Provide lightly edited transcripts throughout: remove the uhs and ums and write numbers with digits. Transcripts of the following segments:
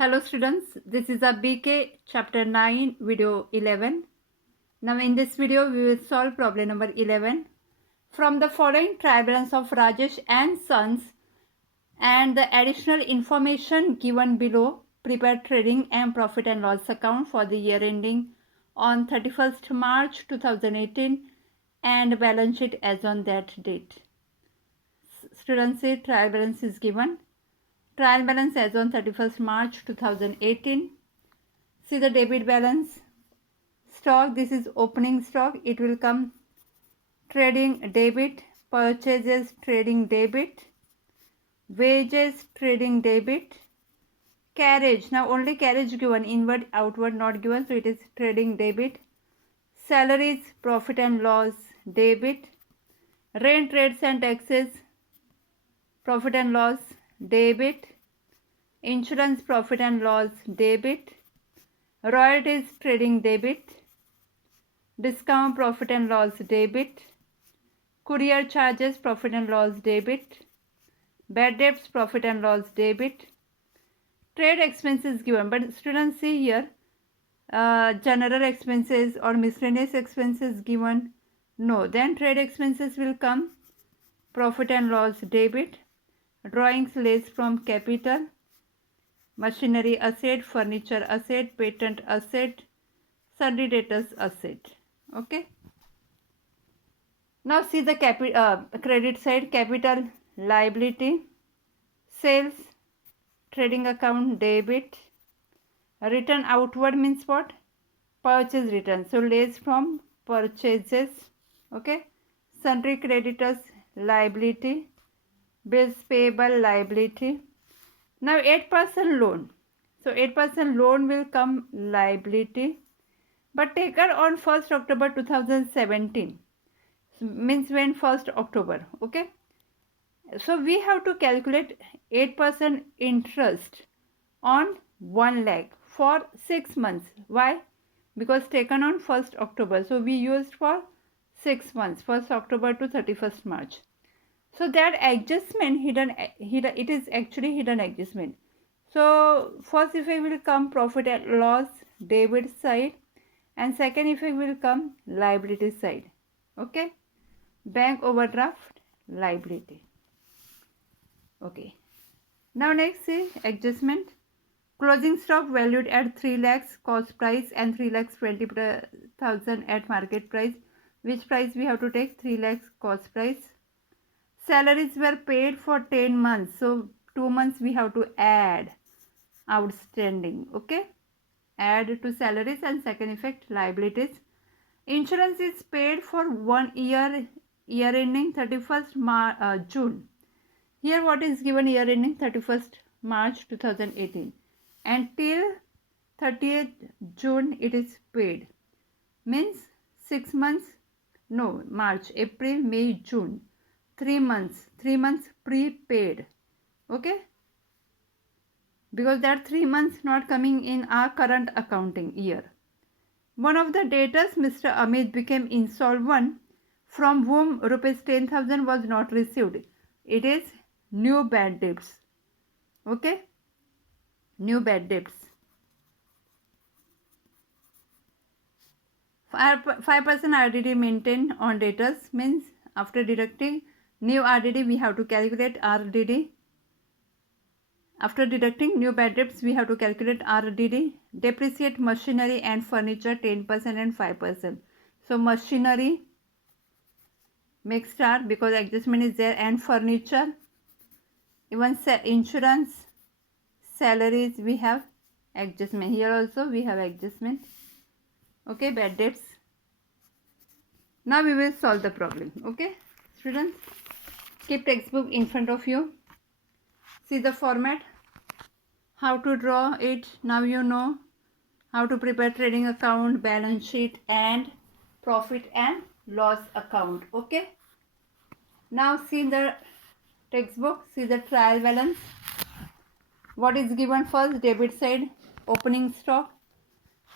Hello students, this is a BK chapter 9 video 11. Now in this video we will solve problem number 11. From the following trial balance of Rajesh and Sons and the additional information given below, prepare trading and profit and loss account for the year ending on 31st March 2018 and balance sheet as on that date. Students say trial balance is given. Trial balance as on 31st March 2018. See the debit balance. Stock, this is opening stock. It will come trading debit, purchases trading debit, wages trading debit, carriage. Now only carriage given, inward, outward not given. So it is trading debit. Salaries, profit and loss debit. Rent, rates and taxes, profit and loss debit. Insurance, profit and loss debit. Royalties trading debit. Discount, profit and loss debit. Courier charges, profit and loss debit. Bad debts, profit and loss debit. Trade expenses given, but students see here general expenses or miscellaneous expenses given. No, then trade expenses will come profit and loss debit. Drawings less from capital. Machinery asset, furniture asset, patent asset, sundry debtors asset. Okay. Now see the credit side. Capital liability, sales, trading account debit. Return outward means what? Purchase return. So less from purchases. Okay. Sundry creditors liability, bills payable liability. Now 8% loan. So 8% loan will come liability, but taken on 1st October 2017. Means when 1st October. Okay. So we have to calculate 8% interest on 1 lakh for 6 months. Why? Because taken on 1st October. So we used for 6 months, 1st October to 31st March. So that adjustment it is actually hidden adjustment. So first effect will come profit and loss debit side, and second effect will come liability side. Okay. Bank overdraft liability. Okay. Now next is adjustment. Closing stock valued at 3 lakhs cost price and 3 lakhs 20,000 at market price. Which price we have to take? 3 lakhs cost price. Salaries were paid for 10 months. So 2 months we have to add outstanding. Okay. Add to salaries, and second effect liabilities. Insurance is paid for 1 year ending 31st June. Here what is given year ending 31st March 2018. And till 30th June it is paid. Means 6 months, no, March, April, May, June. 3 months prepaid. Okay. Because that 3 months not coming in our current accounting year. One of the debtors, Mr. Amit, became insolvent, from whom rupees 10,000 was not received. It is new bad debts. Okay. New bad debts. 5% RDD maintained on debtors, means after deducting new RDD we have to calculate RDD. After deducting new bad debts we have to calculate RDD. Depreciate machinery and furniture 10% and 5%. So machinery make start because adjustment is there, and furniture, even insurance, salaries we have adjustment. Here also we have adjustment. Okay, bad debts. Now we will solve the problem. Okay, students, keep textbook in front of you. See the format, how to draw it. Now you know how to prepare trading account, balance sheet, and profit and loss account. Okay. Now see the textbook, see the trial balance. What is given first? Debit side, opening stock.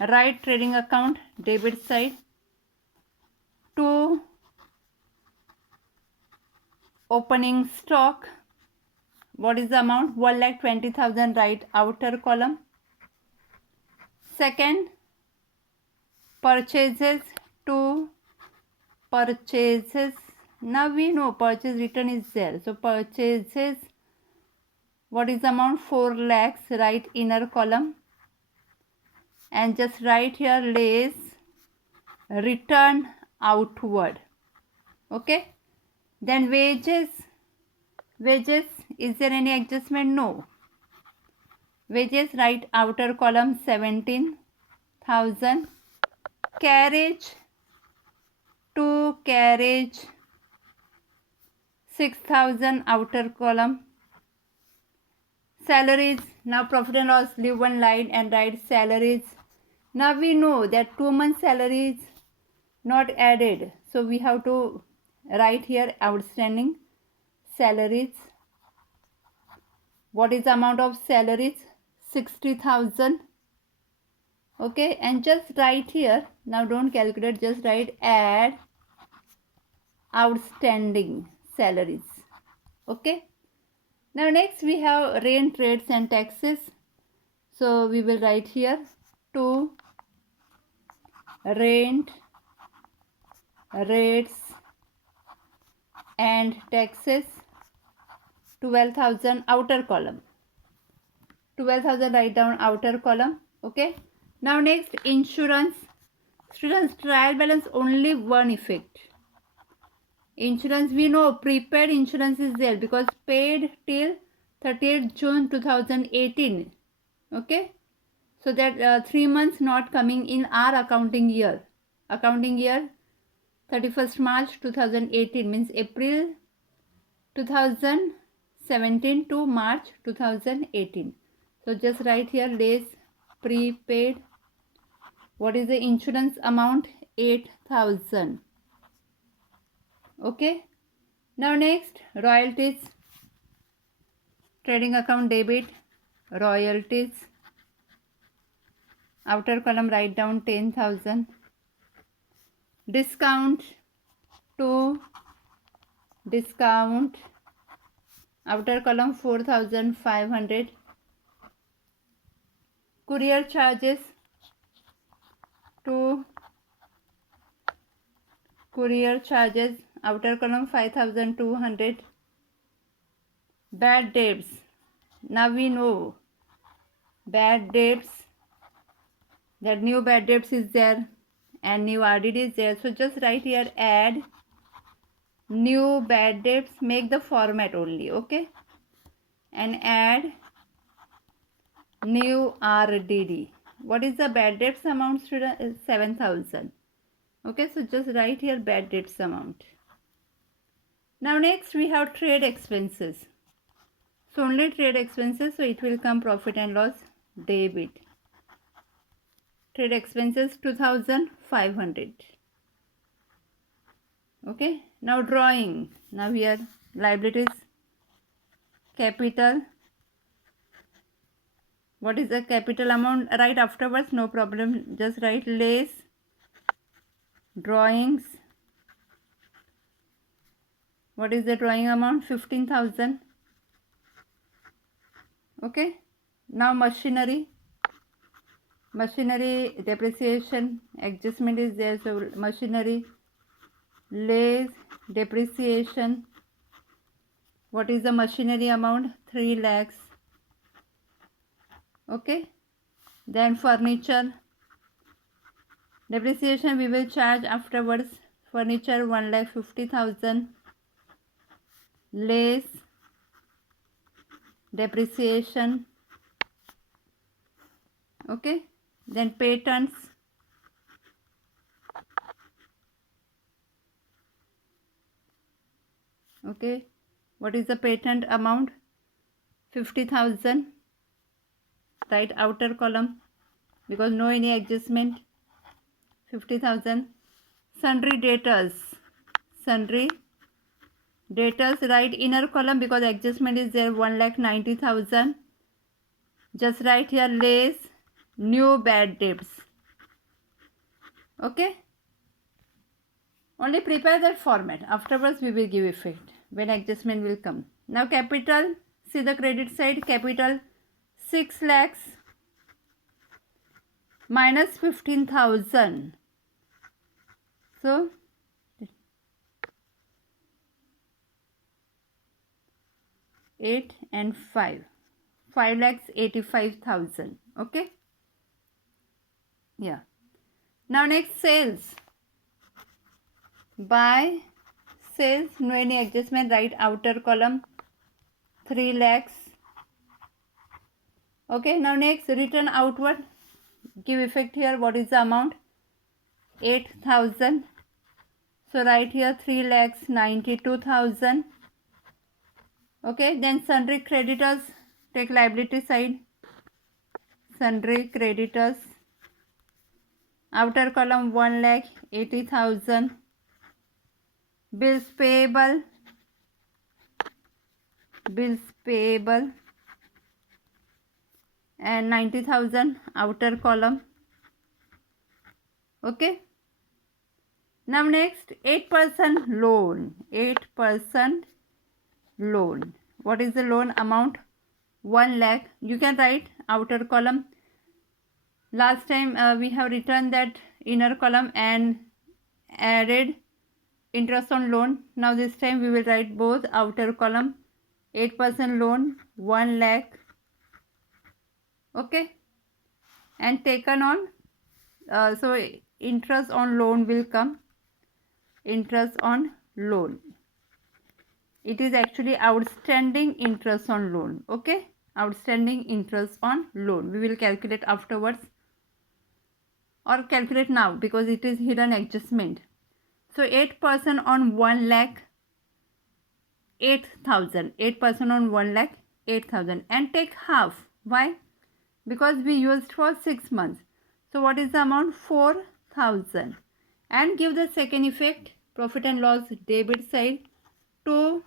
Right, trading account, debit side. To opening stock, what is the amount? 1,20,000, right outer column. Second, purchases to purchases. Now we know purchase return is there. So purchases, what is the amount? 4 lakhs. Write inner column and just write here less return outward. Okay. Then wages. Wages, is there any adjustment? No. Wages, write outer column 17,000. Carriage to carriage 6,000 outer column. Salaries, now profit and loss, leave one line and write salaries. Now we know that 2 months salaries not added, so we have to write here outstanding salaries. What is the amount of salaries? 60,000. Okay, and just write here, now don't calculate, just write add outstanding salaries. Okay, now next we have rent, rates and taxes. So we will write here to rent, rates and taxes 12,000 outer column. 12,000 write down outer column. Okay, now next insurance. Students, trial balance only one effect. Insurance, we know prepaid insurance is there because paid till 30th June 2018. Okay, so that 3 months not coming in our accounting year. Accounting year 31st March 2018 means April 2017 to March 2018. So just write here less prepaid. What is the insurance amount? 8,000. Okay, now next royalties. Trading account debit royalties. Outer column write down 10,000. Discount to discount. Outer column 4,500. Courier charges to courier charges. Outer column 5,200. Bad debts. Now we know bad debts, that new bad debts is there and new RDD is there. So just write here add new bad debts, make the format only. Okay, and add new RDD. What is the bad debts amount, student? 7,000. Okay, so just write here bad debts amount. Now next we have trade expenses. So only trade expenses, so it will come profit and loss debit. Trade expenses 2,500. Okay, now drawing. Now here liabilities, capital. What is the capital amount? Write afterwards, no problem. Just write less drawings. What is the drawing amount? 15,000. Okay, now machinery. Machinery depreciation adjustment is there, so machinery less depreciation. What is the machinery amount? 3 lakhs. Okay, then furniture depreciation we will charge afterwards. Furniture 1,50,000 less depreciation. Okay, then patents. Okay, what is the patent amount? 50,000. Write outer column because no any adjustment. 50,000. Sundry debtors. Sundry debtors, write inner column because adjustment is there. 1,90,000. Just write here less new bad debts. Okay, only prepare that format, afterwards we will give effect when adjustment will come. Now capital, see the credit side, capital 6 lakhs. minus 15,000. So 8 and 5 lakhs 85,000. Okay. Yeah. Now next sales. By sales, no any adjustment, right outer column 3 lakhs. Okay. Now next return outward, give effect here. What is the amount? 8,000. So write here 3 lakhs 92,000. Okay. Then sundry creditors, take liability side. Sundry creditors, outer column 1 lakh 80,000. Bills payable and 90,000 outer column. Okay. Now next 8% loan. 8% loan. What is the loan amount? 1 lakh. You can write outer column. Last time we have written that inner column and added interest on loan. Now this time we will write both outer column. 8% loan 1 lakh. Okay. And taken on. So interest on loan will come. Interest on loan. It is actually outstanding interest on loan. Okay. Outstanding interest on loan. We will calculate afterwards. Or calculate now because it is hidden adjustment. So 8% on 1 lakh 8,000. 8% on 1 lakh 8,000. And take half. Why? Because we used for 6 months. So what is the amount? 4,000. And give the second effect, profit and loss debit side, to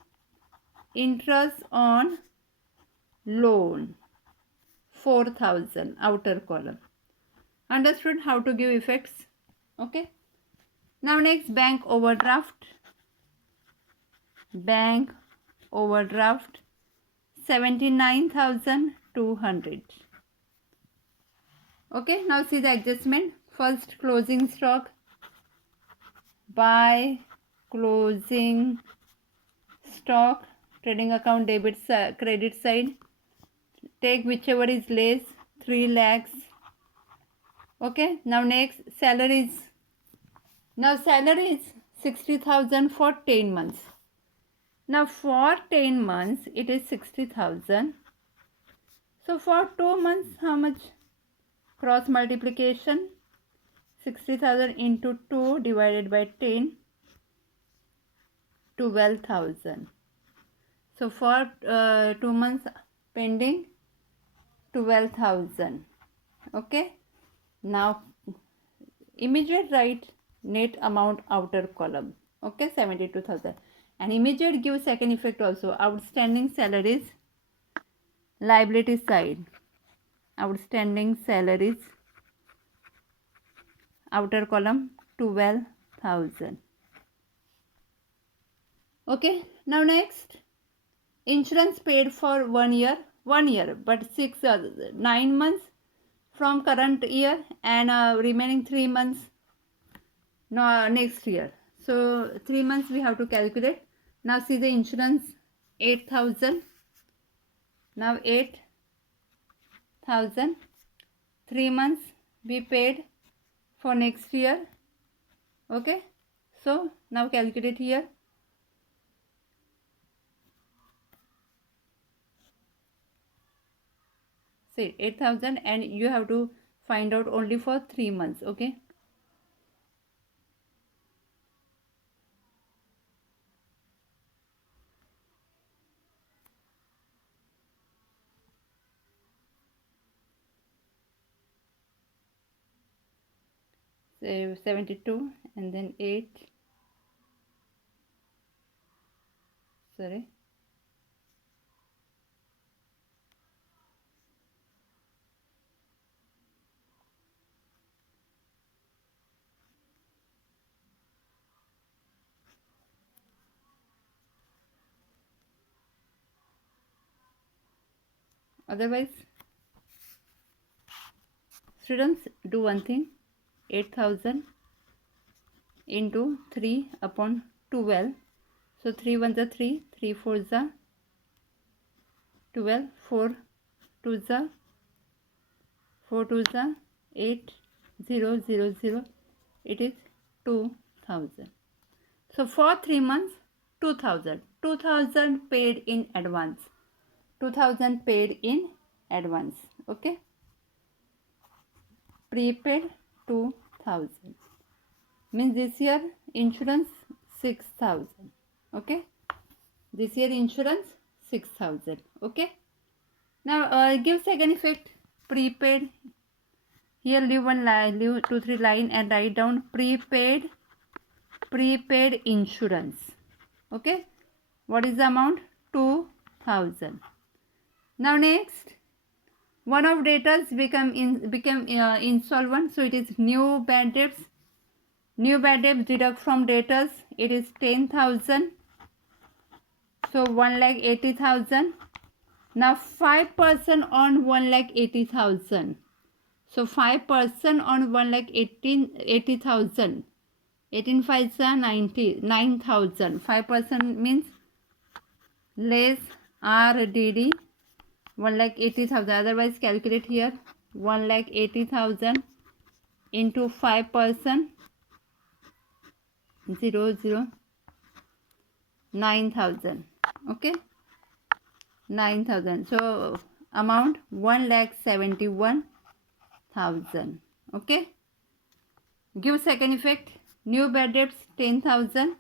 interest on loan 4,000 outer column. Understood how to give effects? Okay. Now next bank overdraft. Bank overdraft 79,200. Okay. Now see the adjustment. First closing stock. By closing stock, trading account debit credit side, take whichever is less, 3 lakhs. Okay. Now next salaries. Now salaries 60,000 for 10 months. Now for 10 months it is 60,000. So for 2 months how much? Cross multiplication. 60,000 into 2 divided by 10. 12,000. So for 2 months pending 12,000. Okay. Now immediate write net amount outer column. Okay. 72,000. And immediate give second effect also. Outstanding salaries liability side. Outstanding salaries outer column 12,000. Okay. Now next insurance paid for 1 year, but 9 months from current year and remaining 3 months next year. So 3 months we have to calculate. Now see the insurance 8,000. Now 8,000. 3 months we paid for next year. Okay. So now calculate here. Say 8,000 and you have to find out only for 3 months. Okay. Say 72 and then 8. Sorry. Otherwise Students, do one thing. 8,000 into 3 upon 12. So 3 1s are 3, 3 4s are 12, 4 2s are 4 2s are 8, 0 0 0. It is 2,000. So for 3 months, 2,000. 2,000 paid in advance. 2,000 paid in advance. Okay. Prepaid 2,000. Means this year insurance 6,000. Okay. This year insurance 6,000. Okay. Now give second effect. Prepaid. Here leave one line, leave 2-3 line and write down prepaid insurance. Okay. What is the amount? 2,000. Now next, one of debtors became insolvent, so it is new bad debts. New bad debts deduct from debtors. It is 10,000. So 1,80,000. Now 5% on 1,80,000. So 5% on 1,80,000. 18 5s are 9,000. 5% means less RDD 1,80,000. Otherwise calculate here 1,80,000 into 5%, 0 9,000. Okay, 9,000. So amount 1,71,000. Okay. Give second effect. New bad debts 10,000.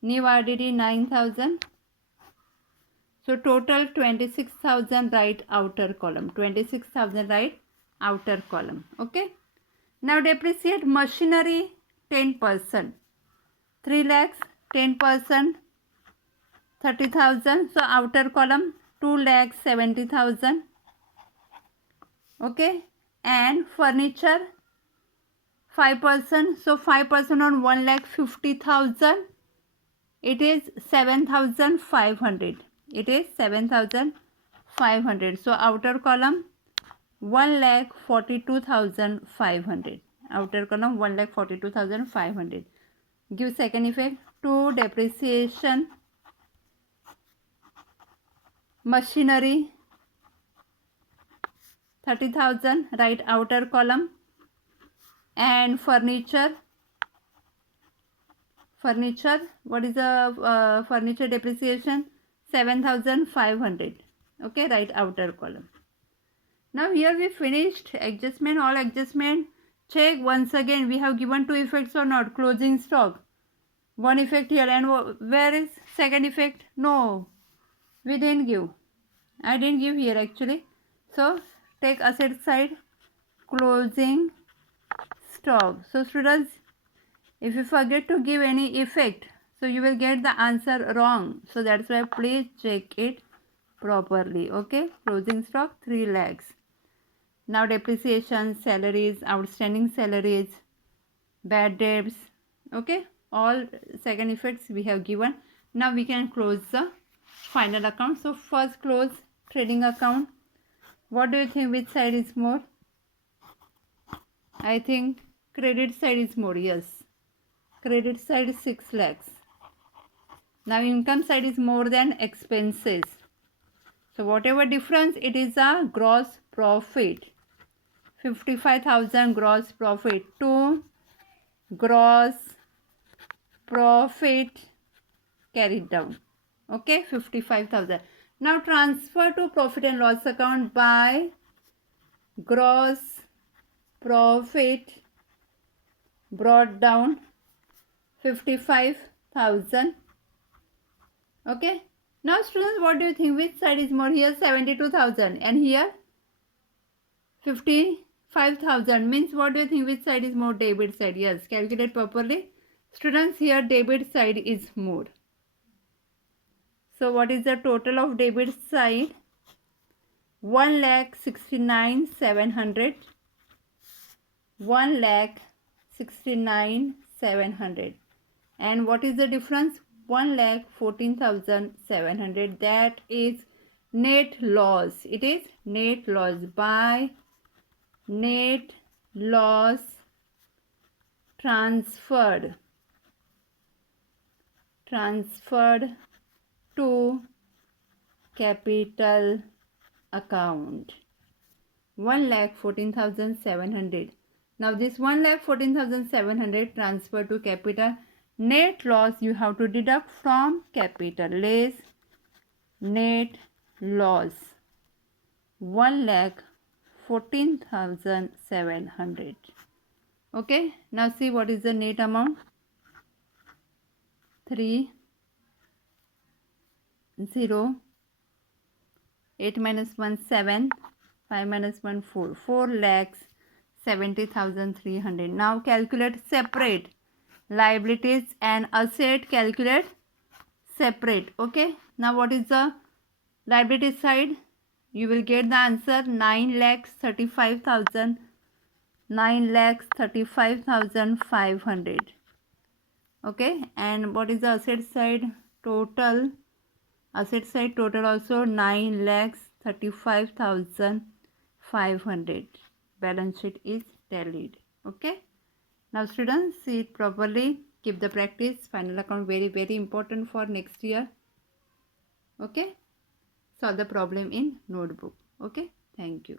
New RDD 9,000. So total 26,000 right outer column. 26,000 right outer column. Okay. Now depreciate machinery 10%. 3 lakhs 10%. 30,000. So outer column 2,70,000. Okay. And furniture 5%. So 5% on 1,50,000. It is 7,500. It is 7,500. So outer column 1,42,500. Outer column 1,42,500. Give second effect. To depreciation machinery 30,000 right outer column, and furniture what is the furniture depreciation? 7,500. Okay, right outer column. Now here we finished adjustment, all adjustment. Check once again we have given two effects or not. Closing stock, one effect here, and where is second effect? No, we didn't give. I didn't give here actually. So take asset side, closing stock. So students, if you forget to give any effect, so you will get the answer wrong. So that's why please check it properly. Okay, closing stock 3 lakhs. Now depreciation, salaries, outstanding salaries, bad debts. Okay, all second effects we have given. Now we can close the final account. So first close trading account. What do you think, which side is more? I think credit side is more. Yes, credit side is 6 lakhs. Now income side is more than expenses. So whatever difference, it is a gross profit. 55,000 gross profit to gross profit carried down. Okay, 55,000. Now transfer to profit and loss account by gross profit brought down 55,000. Okay. Now students, what do you think, which side is more? Here 72,000 and here 55,000. Means what do you think, which side is more? Debit side. Yes, calculate properly. Students, here debit side is more. So what is the total of debit side? 1,69,700. 1,69,700. And what is the difference? 1,14,700. That is net loss. It is net loss by net loss transferred to capital account 1,14,700. Now this 1,14,700 transfer to capital. Net loss you have to deduct from capital. Less net loss 1,14,700. Okay, now see what is the net amount. 3 0 8 minus 1 7 5 minus 1 4 4,70,300. Now calculate separate liabilities and asset. Calculate separate. Okay, now what is the liability side? You will get the answer 9,35,500. Okay, and what is the asset side? Total asset side total also 9,35,500. Balance sheet is tallied. Okay, now students, see it properly. Keep the practice. Final account very important for next year. Okay, solve the problem in notebook. Okay, thank you.